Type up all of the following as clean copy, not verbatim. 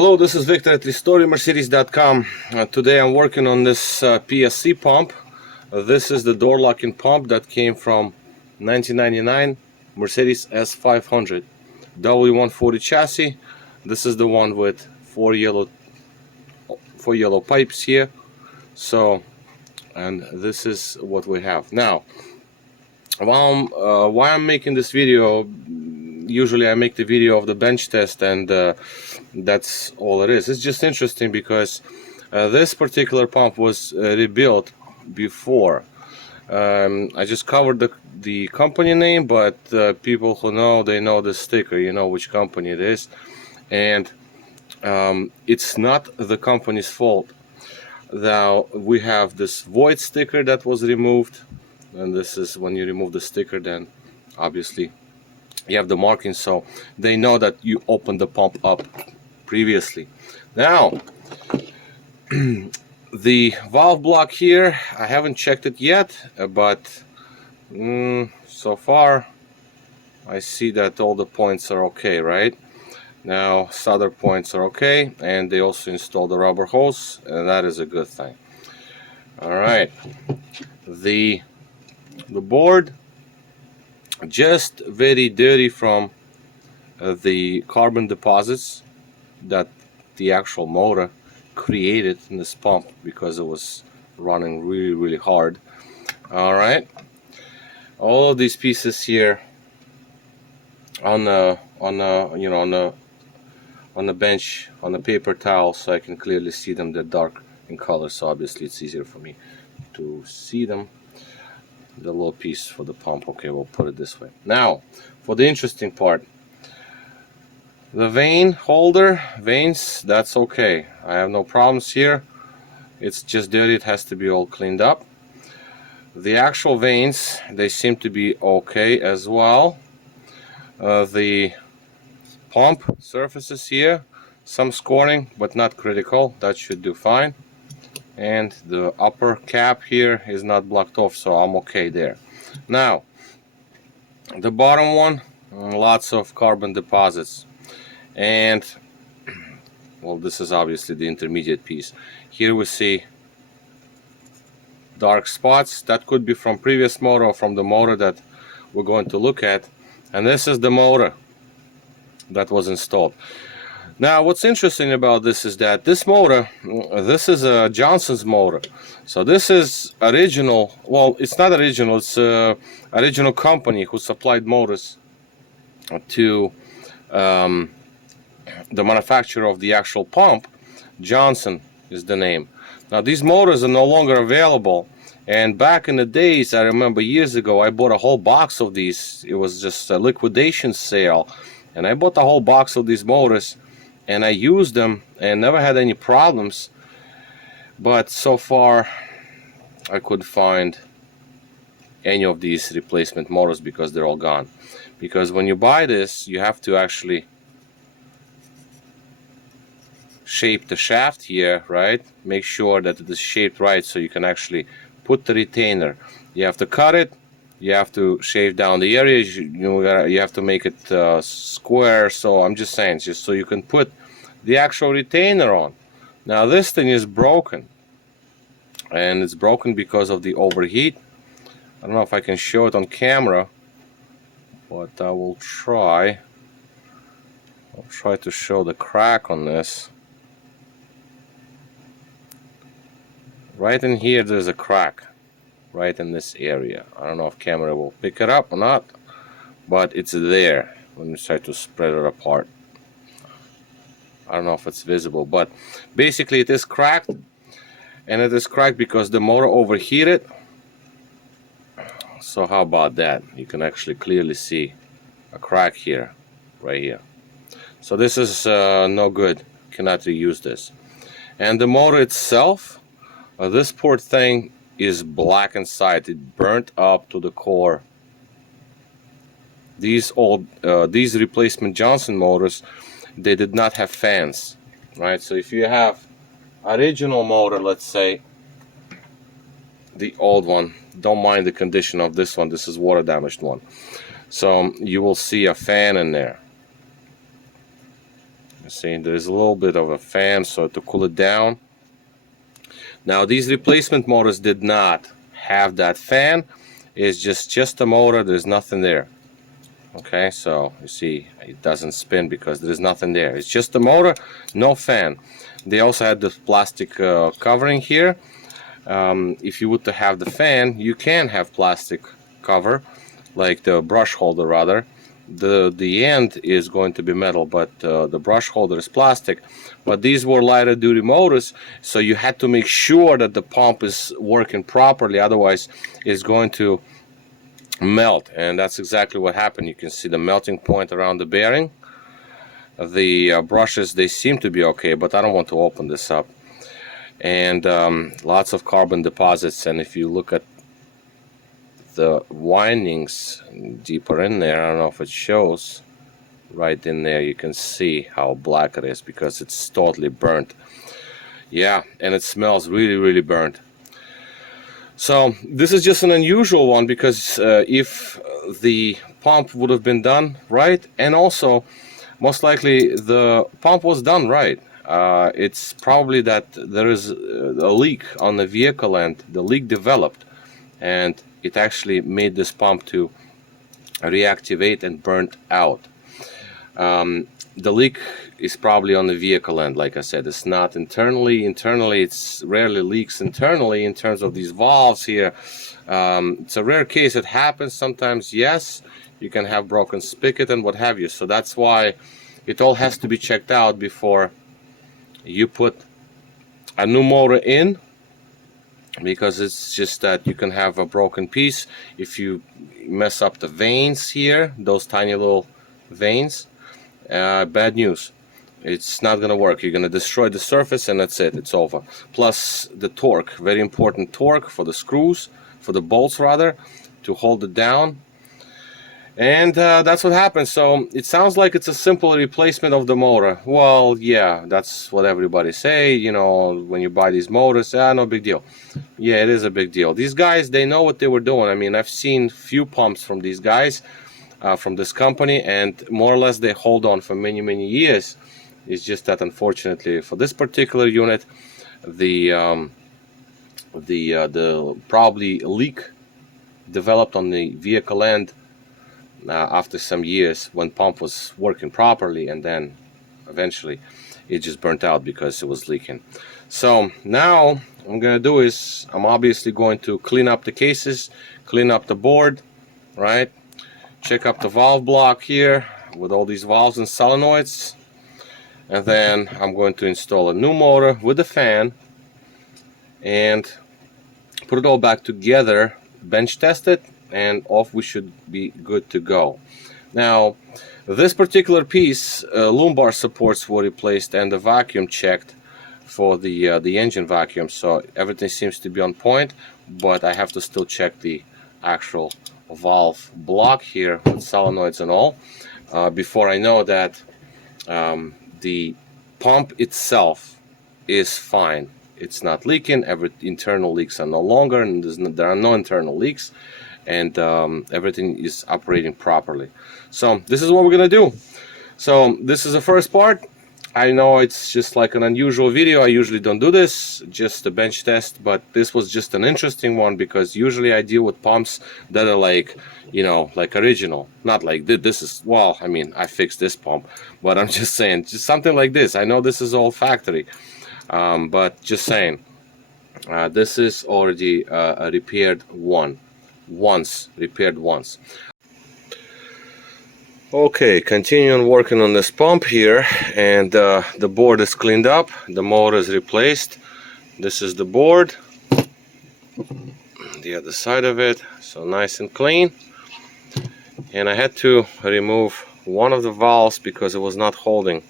Hello, this is Victor at RestoreMercedes.com. Today I'm working on this PSC pump. This is the door locking pump that came from 1999 Mercedes S500 W140 chassis. This is the one with four yellow pipes here. So, and this is what we have now. Why I'm making this video? Usually I make the video of the bench test, and that's all it is. It's just interesting because this particular pump was rebuilt before. I just covered the company name, but people who know, they know the sticker, you know which company it is, and it's not the company's fault. Now we have this void sticker that was removed, and this is when you remove the sticker, then obviously you have the marking, so they know that you opened the pump up previously. Now the valve block here, I haven't checked it yet, but so far I see that all the points are okay. Right now solder points are okay, and they also installed the rubber hose, and that is a good thing. All right, the board just very dirty from the carbon deposits that the actual motor created in this pump because it was running really hard. All right, all of these pieces here on the bench, on the paper towel, so I can clearly see them. They're dark in color, so obviously it's easier for me to see them. The little piece for the pump, okay, we'll put it this way. Now for the interesting part, the vein holder, vanes, that's okay. I have no problems here. It's just dirty, it has to be all cleaned up. The actual vanes, they seem to be okay as well. The pump surfaces here, some scoring, but not critical. That should do fine. And the upper cap here is not blocked off, so I'm okay there. Now the bottom one, lots of carbon deposits, and well, this is obviously the intermediate piece. Here we see dark spots. That could be from previous motor or from the motor that we're going to look at, and this is the motor that was installed. Now what's interesting about this is that this motor, this is a Johnson's motor. So this is original, well, it's not original, it's original company who supplied motors to the manufacturer of the actual pump. Johnson is the name. Now these motors are no longer available, and back in the days, I remember years ago, I bought a whole box of these. It was just a liquidation sale, and I bought a whole box of these motors, and I used them and never had any problems. But so far I couldn't find any of these replacement motors because they're all gone. Because when you buy this, you have to actually shape the shaft here, right? Make sure that it is shaped right so you can actually put the retainer. You have to cut it, you have to shave down the areas, you have to make it square. So I'm just saying, just so you can put the actual retainer on. Now this thing is broken, and it's broken because of the overheat. I don't know if I can show it on camera, but I will try. I'll try to show the crack on this. Right in here there's a crack, right in this area. I don't know if camera will pick it up or not, but it's there. Let me try to spread it apart. I don't know if it's visible, but basically it is cracked, and it is cracked because the motor overheated. So how about that? You can actually clearly see a crack here, right here. So this is no good, cannot reuse this. And the motor itself, this poor thing is black inside. It burnt up to the core. These replacement Johnson motors, they did not have fans, right? So if you have original motor, let's say the old one, don't mind the condition of this one, this is water damaged one, so you will see a fan in there. See, there's a little bit of a fan, so to cool it down. Now these replacement motors did not have that fan. It's just a motor, there's nothing there. Okay, so you see it doesn't spin because there's nothing there. It's just a motor, no fan. They also had the plastic covering here. If you would to have the fan, you can have plastic cover, like the brush holder rather. The end is going to be metal, but the brush holder is plastic. But these were lighter duty motors, so you had to make sure that the pump is working properly, otherwise it's going to melt, and that's exactly what happened. You can see the melting point around the bearing. The brushes, they seem to be okay, but I don't want to open this up. And lots of carbon deposits, and if you look at the windings deeper in there, I don't know if it shows right in there, you can see how black it is because it's totally burnt. Yeah, and it smells really burnt. So this is just an unusual one because if the pump would have been done right, and also most likely the pump was done right, it's probably that there is a leak on the vehicle and the leak developed, and it actually made this pump to reactivate and burnt out. The leak is probably on the vehicle end. Like I said, it's not internally. Internally, it's rarely leaks internally in terms of these valves here. It's a rare case. It happens sometimes. Yes, you can have broken spigot and what have you. So that's why it all has to be checked out before you put a new motor in, because it's just that you can have a broken piece if you mess up the vanes here, those tiny little vanes. Bad news, it's not gonna work. You're gonna destroy the surface and that's it, it's over. Plus the torque, very important torque for the screws, for the bolts rather, to hold it down. And that's what happens. So it sounds like it's a simple replacement of the motor. Well, yeah, that's what everybody say, you know, when you buy these motors. No big deal. Yeah, it is a big deal. These guys, they know what they were doing. I mean, I've seen few pumps from these guys, from this company, and more or less they hold on for many years. It's just that unfortunately for this particular unit, the probably leak developed on the vehicle end after some years when pump was working properly, and then eventually it just burnt out because it was leaking. So now what I'm gonna do is I'm obviously going to clean up the cases, clean up the board, right? Check up the valve block here with all these valves and solenoids, and then I'm going to install a new motor with a fan and put it all back together, bench test it, and off we should be good to go. Now this particular piece, lumbar supports were replaced and the vacuum checked for the engine vacuum, so everything seems to be on point, but I have to still check the actual valve block here with solenoids and all before I know that the pump itself is fine. It's not leaking. Every internal leaks are no longer, and there are no internal leaks, and everything is operating properly. So this is what we're gonna do. So this is the first part. I know it's just like an unusual video. I usually don't do this, just a bench test, but this was just an interesting one because usually I deal with pumps that are like, you know, like original, not like this is, well, I mean, I fixed this pump, but I'm just saying, just something like this. I know this is all factory, but just saying, this is already a repaired repaired once. Okay, continuing working on this pump here, and the board is cleaned up, the motor is replaced. This is the board, the other side of it, so nice and clean. And I had to remove one of the valves because it was not holding.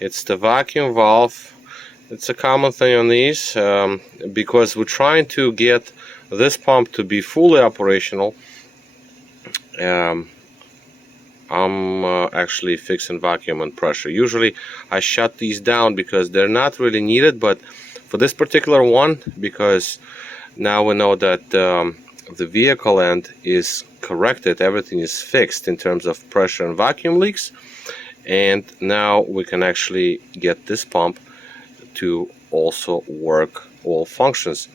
It's the vacuum valve. It's a common thing on these because we're trying to get this pump to be fully operational. I'm actually fixing vacuum and pressure. Usually I shut these down because they're not really needed, but for this particular one, because now we know that the vehicle end is corrected, everything is fixed in terms of pressure and vacuum leaks, And now we can actually get this pump to also work all functions.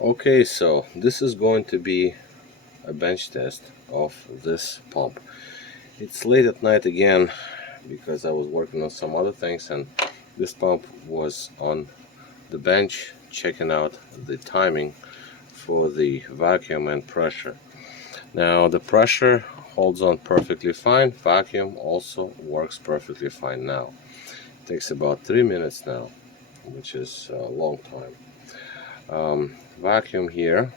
Okay, so this is going to be a bench test of this pump. It's late at night again because I was working on some other things, and this pump was on the bench checking out the timing for the vacuum and pressure. Now the pressure holds on perfectly fine, vacuum also works perfectly fine now. It takes about 3 minutes now, which is a long time. Vacuum here.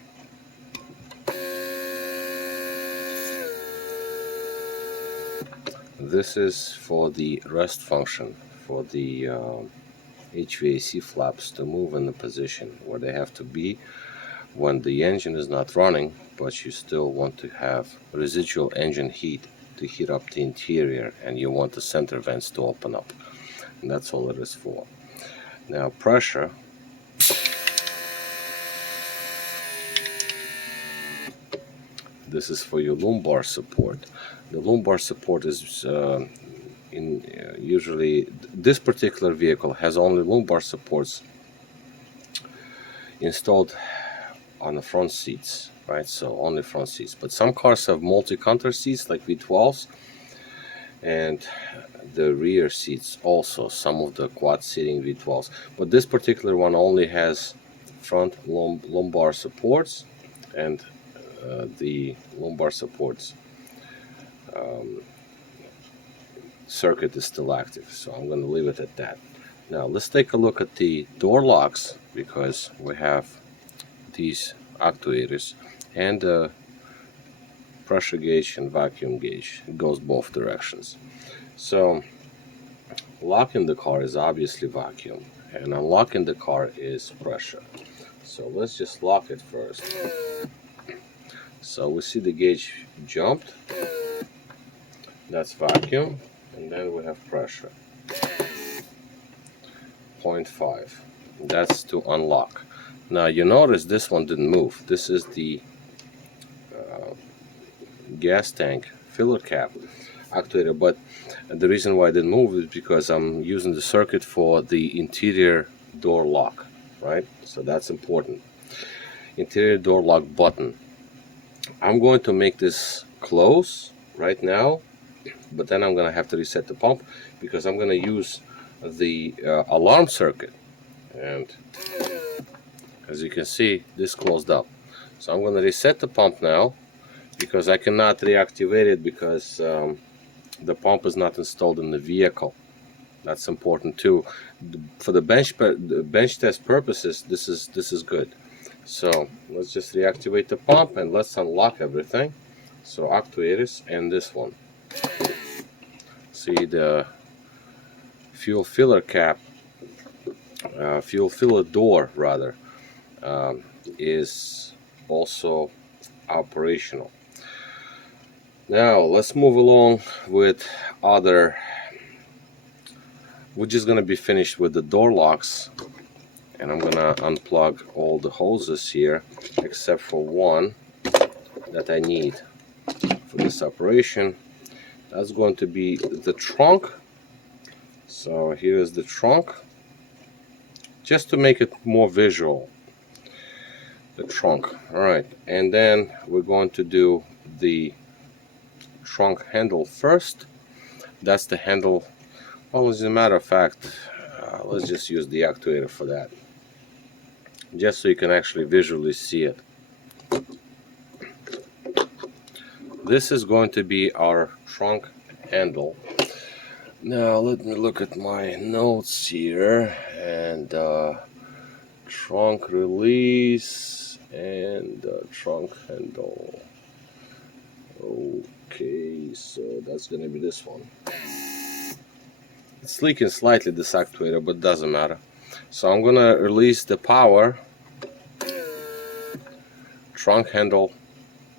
This is for the rest function, for the HVAC flaps to move in the position where they have to be when the engine is not running, but you still want to have residual engine heat to heat up the interior, and you want the center vents to open up. And that's all it is for. Now pressure. This is for your lumbar support. The lumbar support is usually this particular vehicle has only lumbar supports installed on the front seats, right? So only front seats. But some cars have multi-counter seats like V12s, and the rear seats also, some of the quad seating V12s. But this particular one only has front lumbar supports, and the lumbar supports circuit is still active, so I'm going to leave it at that. Now let's take a look at the door locks, because we have these actuators and the pressure gauge and vacuum gauge. It goes both directions. So locking the car is obviously vacuum, and unlocking the car is pressure. So let's just lock it first. So we see the gauge jumped, that's vacuum, and then we have pressure, 0.5, that's to unlock. Now you notice this one didn't move. This is the gas tank filler cap actuator, but the reason why it didn't move is because I'm using the circuit for the interior door lock, right? So that's important. Interior door lock button. I'm going to make this close right now, but then I'm going to have to reset the pump because I'm going to use the alarm circuit, and as you can see, this closed up. So I'm going to reset the pump now because I cannot reactivate it because the pump is not installed in the vehicle. That's important too. For the bench test purposes, this is good. So let's just reactivate the pump and let's unlock everything. So actuators and this one. See the fuel filler cap, fuel filler door rather, is also operational. Now let's move along with other. We're just gonna be finished with the door locks, and I'm gonna unplug all the hoses here except for one that I need for this operation. That's going to be the trunk. So here's the trunk, just to make it more visual. The trunk. All right, and then we're going to do the trunk handle first. That's the handle. Well, as a matter of fact, let's just use the actuator for that, just so you can actually visually see it. This is going to be our trunk handle. Now let me look at my notes here, and trunk release and trunk handle. Okay, so that's gonna be this one. It's leaking slightly, this actuator, but doesn't matter. So I'm gonna release the power. Trunk handle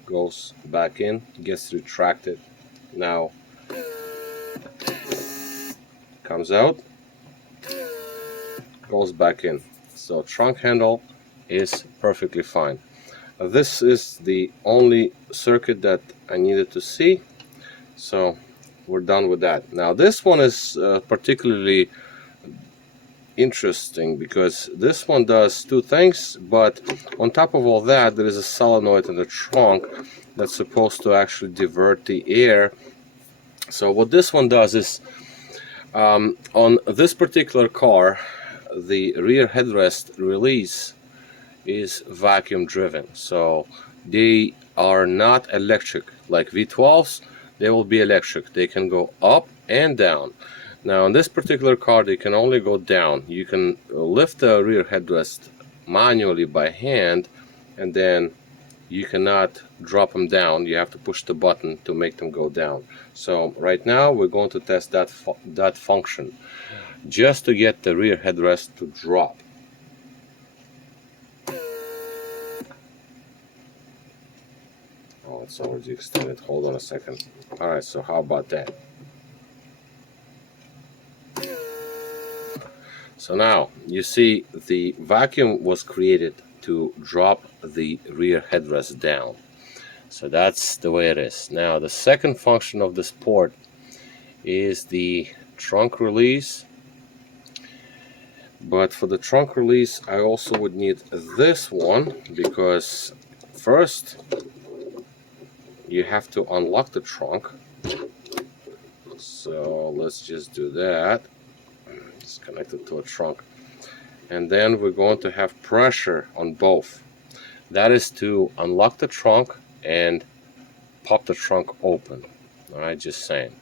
goes back in, gets retracted. Now comes out, goes back in. So trunk handle is perfectly fine. This is the only circuit that I needed to see. So we're done with that. Now this one is particularly interesting because this one does two things, but on top of all that, there is a solenoid in the trunk that's supposed to actually divert the air. So what this one does is, on this particular car, the rear headrest release is vacuum driven, so they are not electric. Like V12s, they will be electric. They can go up and down. Now in this particular car, they can only go down. You can lift the rear headrest manually by hand, and then you cannot drop them down. You have to push the button to make them go down. So right now we're going to test that function just to get the rear headrest to drop. Oh, it's already extended. Hold on a second. All right, so how about that? So now you see the vacuum was created to drop the rear headrest down. So that's the way it is. Now the second function of this port is the trunk release. But for the trunk release, I also would need this one, because first you have to unlock the trunk. So let's just do that. It's connected to a trunk. And then we're going to have pressure on both. That is to unlock the trunk and pop the trunk open. Alright, just saying.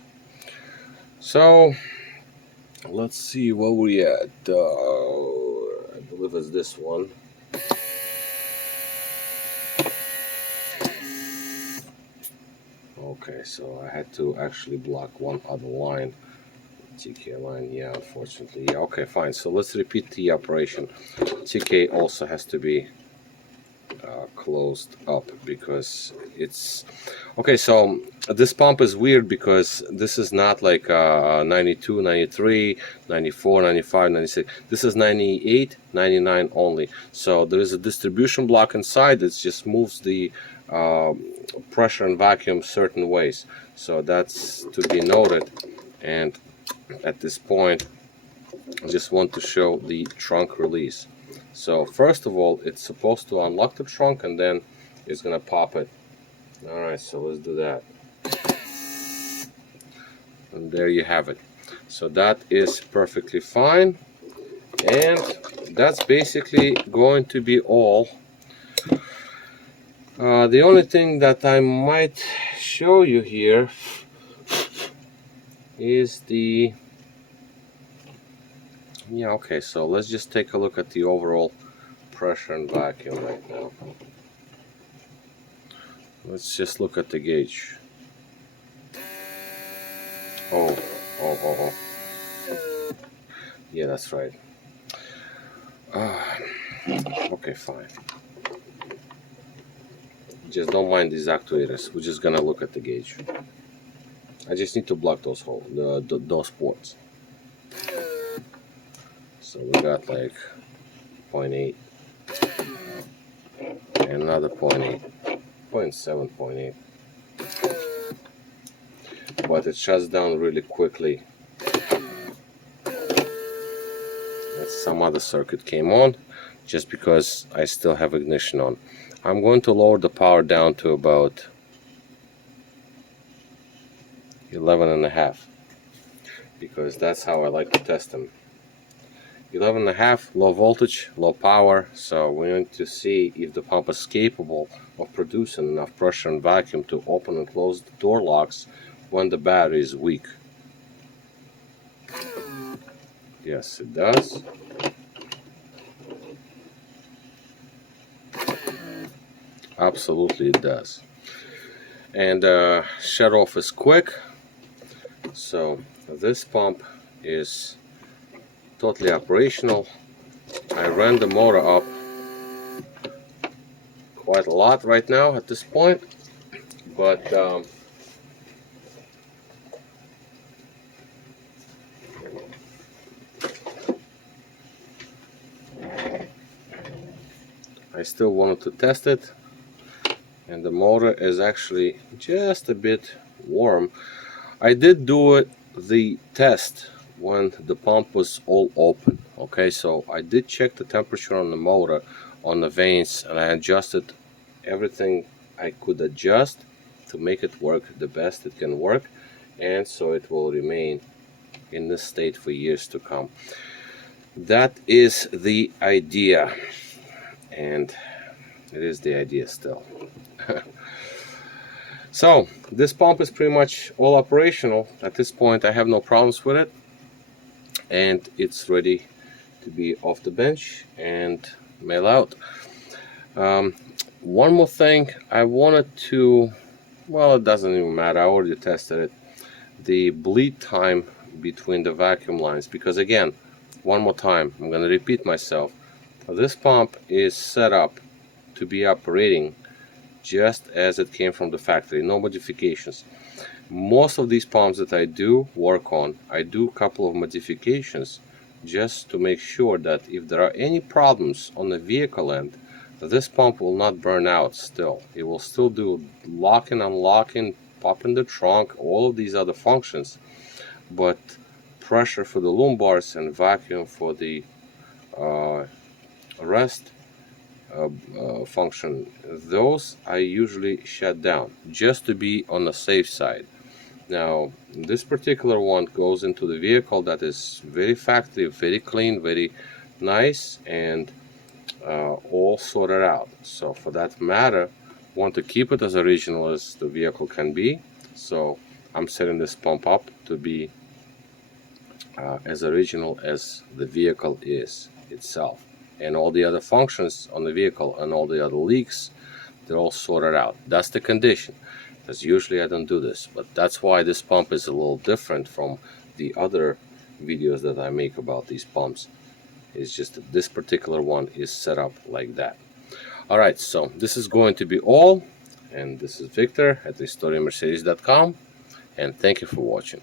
So let's see where we at. I believe it's this one. Okay, so I had to actually block one other line. TK line, yeah, unfortunately. Yeah, okay, fine. So let's repeat the operation. TK also has to be closed up because it's okay. So this pump is weird because this is not like 92, 93, 94, 95, 96. This is 98, 99 only. So there is a distribution block inside that just moves the pressure and vacuum certain ways. So that's to be noted. And at this point, I just want to show the trunk release. So first of all, it's supposed to unlock the trunk and then it's gonna pop it. Alright, so let's do that. And there you have it. So that is perfectly fine. And that's basically going to be all. The only thing that I might show you here is the... Yeah, okay, so let's just take a look at the overall pressure and vacuum right now. Let's just look at the gauge. Oh. Yeah, that's right. Okay, fine. Just don't mind these actuators. We're just gonna look at the gauge. I just need to block those holes, those ports. So we got like 0.8 and another 0.8, 0.7, 0.8. But it shuts down really quickly. That's some other circuit came on just because I still have ignition on. I'm going to lower the power down to about 11.5 because that's how I like to test them. 11.5, low voltage, low power, so we need to see if the pump is capable of producing enough pressure and vacuum to open and close the door locks when the battery is weak. Yes, it does. Absolutely it does. And shut off is quick. So this pump is totally operational. I ran the motor up quite a lot right now at this point, but I still wanted to test it, and the motor is actually just a bit warm. I did do the test when the pump was all open. Okay, so I did check the temperature on the motor, on the vanes, and I adjusted everything I could adjust to make it work the best it can work, and so it will remain in this state for years to come. That is the idea, and it is the idea still. So this pump is pretty much all operational at this point. I have no problems with it, and it's ready to be off the bench and mail out. One more thing I wanted to, well, it doesn't even matter, I already tested it, the bleed time between the vacuum lines, because again, one more time, I'm going to repeat myself, this pump is set up to be operating just as it came from the factory, no modifications. Most of these pumps that I do work on, I do a couple of modifications just to make sure that if there are any problems on the vehicle end, this pump will not burn out still. It will still do locking, unlocking, popping the trunk, all of these other functions, but pressure for the lumbars and vacuum for the rest function, those I usually shut down just to be on the safe side. Now this particular one goes into the vehicle that is very factory, very clean, very nice, and all sorted out. So for that matter, want to keep it as original as the vehicle can be, so I'm setting this pump up to be as original as the vehicle is itself, and all the other functions on the vehicle and all the other leaks, they're all sorted out. That's the condition, because usually I don't do this, but that's why this pump is a little different from the other videos that I make about these pumps. It's just that this particular one is set up like that. Alright, so this is going to be all, and this is Victor at RestoringMercedes.com, and thank you for watching.